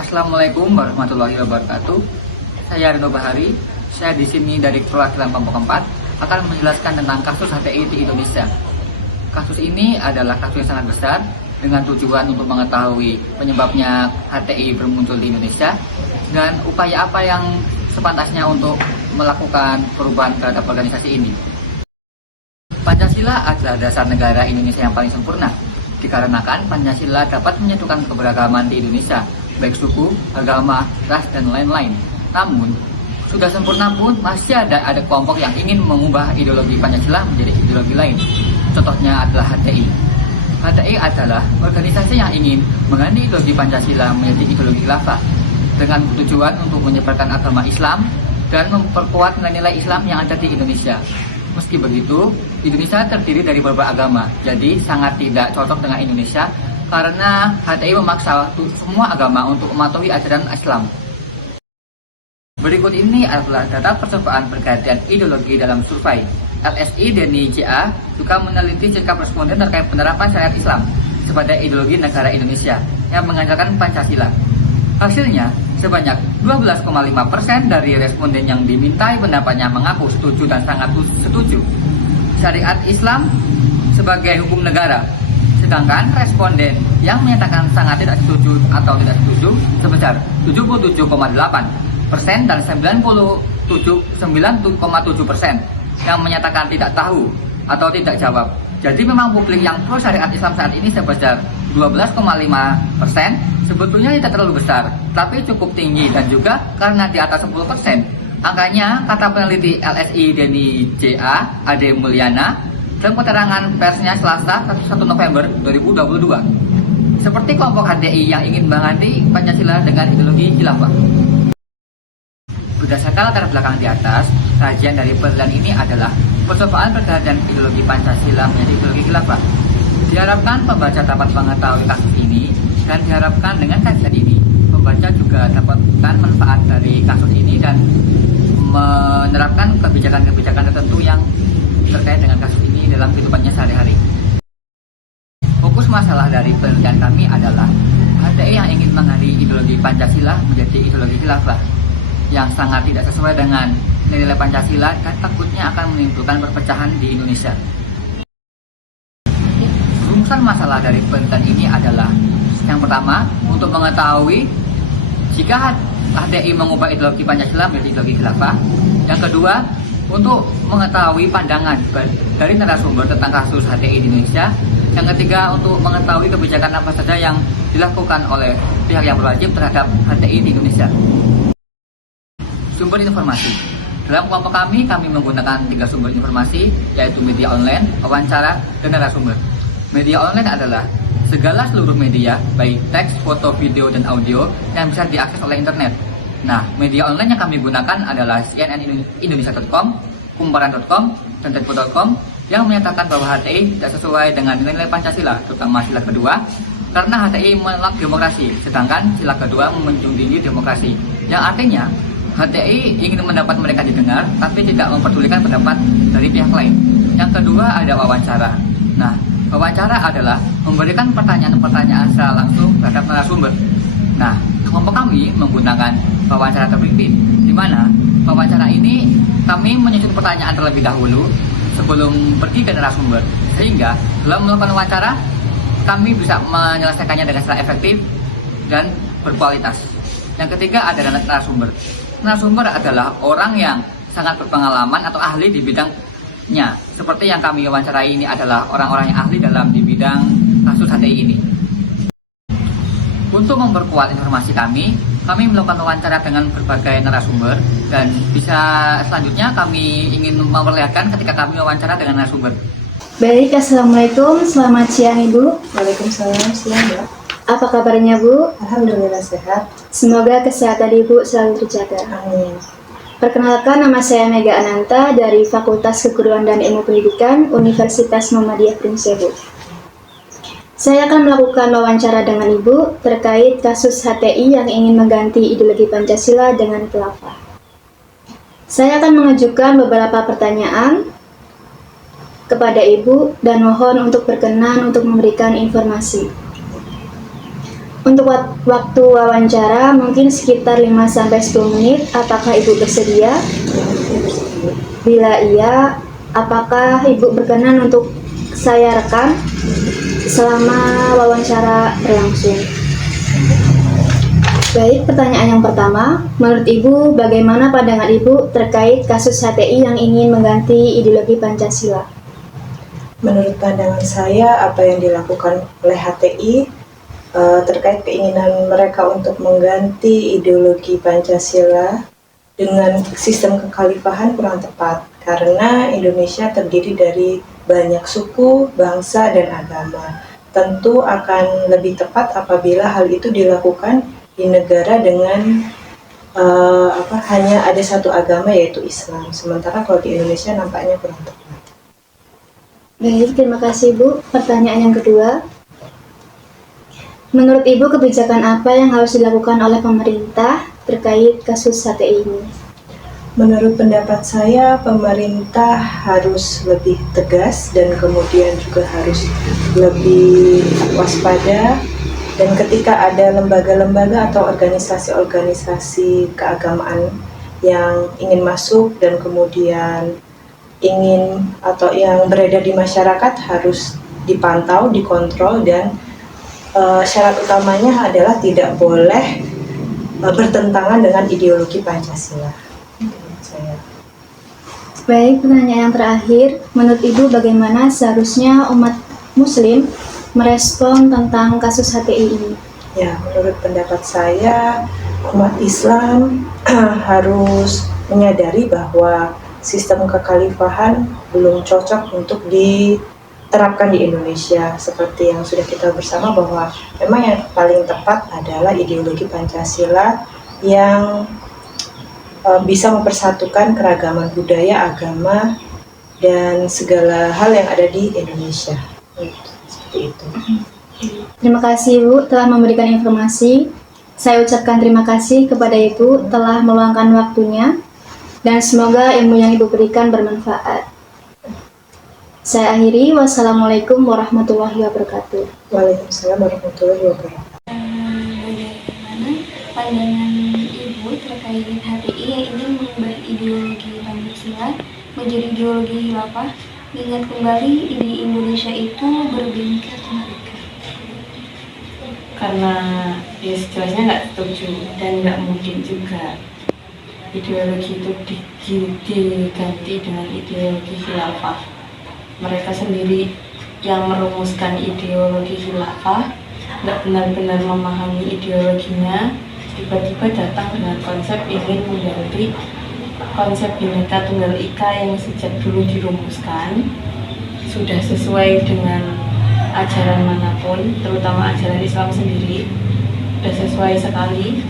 Assalamualaikum warahmatullahi wabarakatuh. Saya Reno Bahari. Saya di sini dari perwakilan kelompok 4 akan menjelaskan tentang kasus HTI di Indonesia. Kasus ini adalah kasus yang sangat besar dengan tujuan untuk mengetahui penyebabnya HTI bermuncul di Indonesia dan upaya apa yang sepantasnya untuk melakukan perubahan terhadap organisasi ini. Pancasila adalah dasar negara Indonesia yang paling sempurna, dikarenakan Pancasila dapat menyatukan keberagaman di Indonesia, baik suku, agama, ras, dan lain-lain. Namun, sudah sempurna pun masih ada kelompok yang ingin mengubah ideologi Pancasila menjadi ideologi lain. Contohnya adalah HTI. HTI adalah organisasi yang ingin mengganti ideologi Pancasila menjadi ideologi khilafah dengan tujuan untuk menyebarkan agama Islam dan memperkuat nilai-nilai Islam yang ada di Indonesia. Meski begitu, Indonesia terdiri dari beberapa agama, jadi sangat tidak cocok dengan Indonesia karena HTI memaksa semua agama untuk mematuhi ajaran Islam. Berikut ini adalah data percobaan pergantian ideologi dalam survei. LSI Denny JA juga meneliti sikap responden terkait penerapan syariat Islam sebagai ideologi negara Indonesia yang mengajarkan Pancasila. Hasilnya, sebanyak 12,5% dari responden yang dimintai pendapatnya mengaku setuju dan sangat setuju syariat Islam sebagai hukum negara. Sedangkan responden yang menyatakan sangat tidak setuju atau tidak setuju sebesar 77,8% dan 97,7% yang menyatakan tidak tahu atau tidak jawab. Jadi memang publik yang pro syariat Islam saat ini sebesar 12,5% sebetulnya tidak terlalu besar, tapi cukup tinggi dan juga karena di atas 10%. Angkanya, kata peneliti LSI Denny JA, Ade Mulyana, dalam keterangan persnya Selasa 1 November 2022. Seperti kelompok HTI yang ingin mengganti Pancasila dengan ideologi khilafah. Berdasarkan latar belakang di atas, kajian dari penelitian ini adalah percobaan pergantian ideologi Pancasila menjadi ideologi khilafah. Diharapkan pembaca dapat mengetahui kasus ini dan diharapkan dengan kajian ini pembaca juga dapatkan manfaat dari kasus ini dan menerapkan kebijakan-kebijakan tertentu yang terkait dengan kasus ini dalam kehidupannya sehari-hari. Fokus masalah dari penelitian kami adalah HTI yang ingin mengganti ideologi Pancasila menjadi ideologi khilafah yang sangat tidak sesuai dengan nilai Pancasila dan takutnya akan menimbulkan perpecahan di Indonesia. Rumusan masalah dari penelitian ini adalah yang pertama, untuk mengetahui jika HTI mengubah ideologi Pancasila menjadi ideologi khilafah. Yang kedua, untuk mengetahui pandangan dari narasumber tentang kasus HTI di Indonesia. Yang ketiga, untuk mengetahui kebijakan apa saja yang dilakukan oleh pihak yang berwajib terhadap HTI di Indonesia. Sumber informasi. Dalam kelompok kami menggunakan 3 sumber informasi, yaitu media online, wawancara, dan narasumber. Media online adalah segala seluruh media, baik teks, foto, video, dan audio yang bisa diakses oleh internet. Nah, media online yang kami gunakan adalah cnnindonesia.com, kumparan.com, dan tempo.com yang menyatakan bahwa HTI tidak sesuai dengan nilai Pancasila, terutama sila kedua, karena HTI menolak demokrasi, sedangkan sila kedua menjunjung tinggi demokrasi, yang artinya HTI ingin mendapat mereka didengar, tapi tidak memperdulikan pendapat dari pihak lain. Yang kedua ada wawancara. Nah, wawancara adalah memberikan pertanyaan-pertanyaan secara langsung terhadap narasumber. Nah, kelompok kami menggunakan wawancara terpimpin, di mana wawancara ini kami menyusun pertanyaan terlebih dahulu sebelum pergi ke narasumber, sehingga dalam melakukan wawancara kami bisa menyelesaikannya dengan secara efektif dan berkualitas. Yang ketiga ada narasumber. Narasumber adalah orang yang sangat berpengalaman atau ahli di bidangnya. Seperti yang kami wawancarai ini adalah orang-orang yang ahli dalam di bidang kasus HTI ini. Untuk memperkuat informasi kami melakukan wawancara dengan berbagai narasumber dan bisa selanjutnya kami ingin memperlihatkan ketika kami wawancara dengan narasumber. Baik, Assalamualaikum, selamat siang Ibu. Waalaikumsalam, siang ya. Apa kabarnya Bu? Alhamdulillah sehat. Semoga kesehatan Ibu selalu terjaga. Amin. Perkenalkan, nama saya Mega Ananta dari Fakultas Keguruan dan Ilmu Pendidikan Universitas Muhammadiyah Prinsebo. Saya akan melakukan wawancara dengan Ibu terkait kasus HTI yang ingin mengganti ideologi Pancasila dengan khilafah. Saya akan mengajukan beberapa pertanyaan kepada Ibu dan mohon untuk berkenan untuk memberikan informasi. Untuk waktu wawancara mungkin sekitar 5-10 menit. Apakah Ibu bersedia? Bila iya, apakah Ibu berkenan untuk saya rekam selama wawancara berlangsung? Baik, pertanyaan yang pertama. Menurut Ibu, bagaimana pandangan Ibu terkait kasus HTI yang ingin mengganti ideologi Pancasila? Menurut pandangan saya, apa yang dilakukan oleh HTI terkait keinginan mereka untuk mengganti ideologi Pancasila dengan sistem kekhalifahan kurang tepat, karena Indonesia terdiri dari banyak suku, bangsa, dan agama. Tentu akan lebih tepat apabila hal itu dilakukan di negara dengan hanya ada satu agama, yaitu Islam. Sementara kalau di Indonesia nampaknya kurang tepat. Baik, terima kasih Bu. Pertanyaan yang kedua. Menurut Ibu, kebijakan apa yang harus dilakukan oleh pemerintah terkait kasus HTI ini? Menurut pendapat saya, pemerintah harus lebih tegas dan kemudian juga harus lebih waspada. Dan ketika ada lembaga-lembaga atau organisasi-organisasi keagamaan yang ingin masuk dan kemudian ingin atau yang beredar di masyarakat, harus dipantau, dikontrol, dan syarat utamanya adalah tidak boleh bertentangan dengan ideologi Pancasila. Baik, pertanyaan yang terakhir. Menurut Ibu, bagaimana seharusnya umat Muslim merespon tentang kasus HTI ini? Ya, menurut pendapat saya, umat Islam harus menyadari bahwa sistem kekhalifahan belum cocok untuk diterapkan di Indonesia. Seperti yang sudah kita bersama bahwa memang yang paling tepat adalah ideologi Pancasila yang bisa mempersatukan keragaman budaya, agama, dan segala hal yang ada di Indonesia. Seperti itu. Terima kasih Bu telah memberikan informasi. Saya ucapkan terima kasih kepada Ibu telah meluangkan waktunya, dan semoga ilmu yang Ibu berikan bermanfaat. Saya akhiri. Wassalamualaikum warahmatullahi wabarakatuh. Waalaikumsalam warahmatullahi wabarakatuh. Bagaimana pandangan Ibu terkait HTI yang ingin mengubah ideologi Pancasila menjadi ideologi khilafah, mengingat kembali di Indonesia itu berbingkai tunggal? Karena ya sejelasnya nggak setuju dan nggak mungkin juga ideologi itu diganti dengan ideologi khilafah. Mereka sendiri yang merumuskan ideologi khilafah nggak benar-benar memahami ideologinya, tiba-tiba datang dengan konsep ingin mengganti konsep Bhinneka Tunggal Ika yang sejak dulu dirumuskan, sudah sesuai dengan ajaran manapun, terutama ajaran Islam sendiri, sudah sesuai sekali.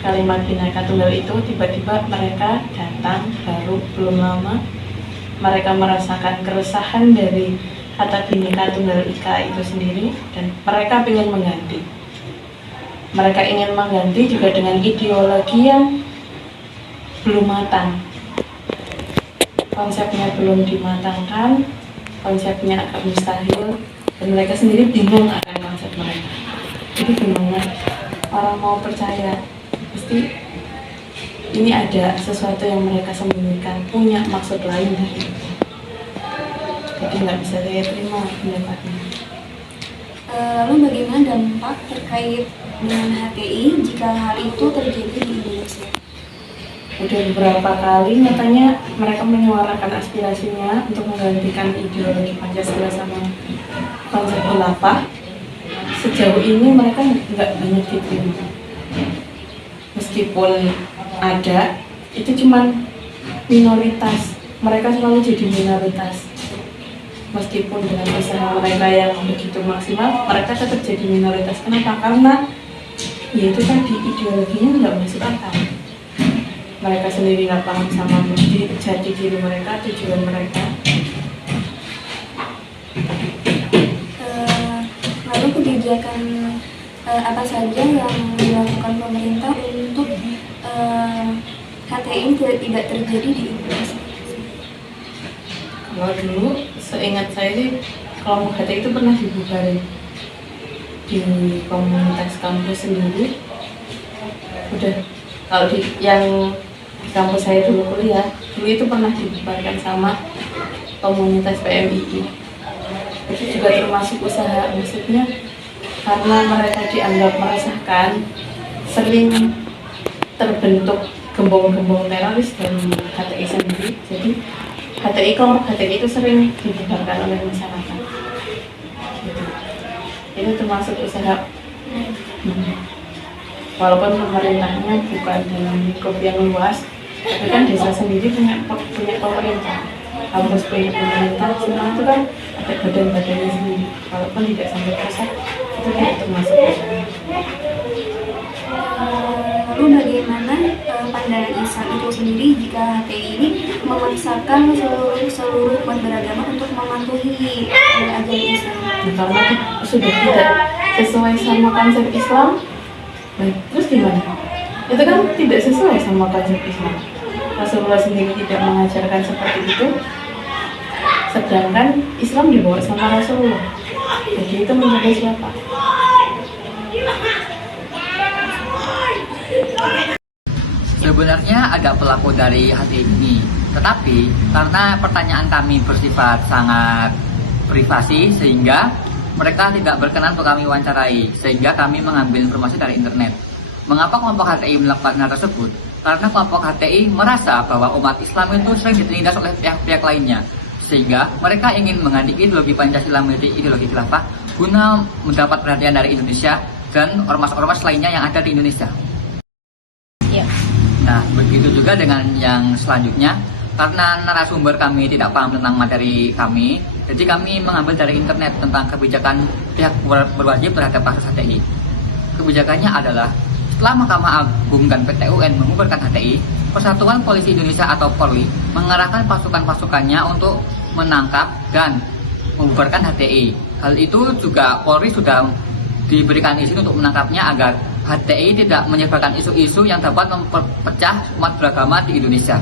Kalimat Bhinneka Tunggal itu tiba-tiba mereka datang, baru belum lama mereka merasakan keresahan dari kata Bhinneka Tunggal Ika itu sendiri, dan mereka ingin mengganti. Mereka ingin mengganti juga dengan ideologi yang belum matang. Konsepnya belum dimatangkan, konsepnya agak mustahil, dan mereka sendiri bingung akan konsep mereka. Jadi gimana orang mau percaya? Pasti ini ada sesuatu yang mereka sembunyikan, punya maksud lain dari itu. Jadi nggak bisa saya terima pendapatnya. Lalu bagaimana dampak terkait dengan HTI jika hal itu terjadi di Indonesia? Udah beberapa kali nyatanya mereka menyuarakan aspirasinya untuk menggantikan ideologi Pancasila sama konsep khilafah. Sejauh ini mereka nggak banyak diterima. Meskipun ada, itu cuman minoritas. Mereka selalu jadi minoritas. Meskipun dengan usaha mereka yang begitu maksimal, mereka tetap jadi minoritas. Kenapa? Karena ya itu tadi ideologinya nggak masuk akal. Mereka sendiri nggak paham sama jati diri mereka, tujuan mereka. Lalu kebijakan apa saja yang dilakukan pemerintah untuk HTI tidak terjadi di Indonesia? Kalau dulu, seingat saya sih, kelompok HTI itu pernah dibubarin. di komunitas kampus sendiri udah, kalau di yang di kampus saya dulu kuliah, dulu itu pernah dibubarkan sama komunitas PMII. Itu juga termasuk usaha, maksudnya karena mereka dianggap meresahkan, sering terbentuk gembong-gembong teroris dari HTI sendiri. Jadi kelompok HTI itu sering dibubarkan oleh masyarakat. Gitu. Itu termasuk usaha. Walaupun pemerintahnya bukan dalam lingkup yang luas, tapi kan desa sendiri punya pemerintah, kampus punya pemerintah, semua itu kan ada badan-badannya sendiri. Walaupun tidak sampai pusat, itu tidak termasuk usaha. Lalu bagaimana pandangan Islam itu sendiri jika HTI ini memaksakan seluruh umat beragama untuk mematuhi ajaran Islam? Karena sudah tidak sesuai sama konsep Islam, baik, terus gimana? Itu kan tidak sesuai sama konsep Islam. Rasulullah sendiri tidak mengajarkan seperti itu, sedangkan Islam dibawa sama Rasulullah. Jadi itu menjaga siapa? Sebenarnya ada pelaku dari hati ini, tetapi karena pertanyaan kami bersifat sangat privasi sehingga mereka tidak berkenan untuk kami wawancarai, sehingga kami mengambil informasi dari internet. Mengapa kelompok HTI melakukan hal tersebut? Karena kelompok HTI merasa bahwa umat Islam itu sering ditindas oleh pihak-pihak lainnya, sehingga mereka ingin mengganti ideologi Pancasila menjadi ideologi khilafah guna mendapat perhatian dari Indonesia dan ormas-ormas lainnya yang ada di Indonesia. Nah, begitu juga dengan yang selanjutnya, karena narasumber kami tidak paham tentang materi kami, jadi kami mengambil dari internet tentang kebijakan pihak berwajib terhadap kasus HTI. Kebijakannya adalah, setelah Mahkamah Agung dan PT UN membubarkan HTI, Persatuan Polisi Indonesia atau Polri mengerahkan pasukan-pasukannya untuk menangkap dan membubarkan HTI. Hal itu juga Polri sudah diberikan izin untuk menangkapnya agar HTI tidak menyebarkan isu-isu yang dapat memperpecah umat beragama di Indonesia.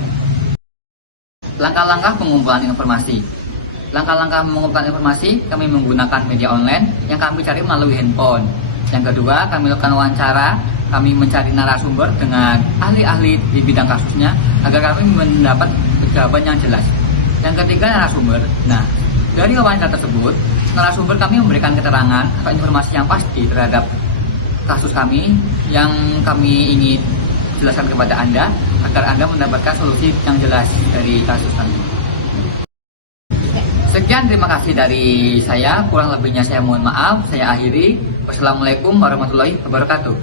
Langkah-langkah pengumpulan informasi. Langkah-langkah mengumpulkan informasi, kami menggunakan media online yang kami cari melalui handphone. Yang kedua, kami lakukan wawancara, kami mencari narasumber dengan ahli-ahli di bidang kasusnya agar kami mendapat jawaban yang jelas. Yang ketiga, narasumber. Nah, dari wawancara tersebut, narasumber kami memberikan keterangan atau informasi yang pasti terhadap kasus kami yang kami ingin jelaskan kepada Anda agar Anda mendapatkan solusi yang jelas dari kasus kami. Sekian, terima kasih dari saya. Kurang lebihnya saya mohon maaf. Saya akhiri. Wassalamualaikum warahmatullahi wabarakatuh.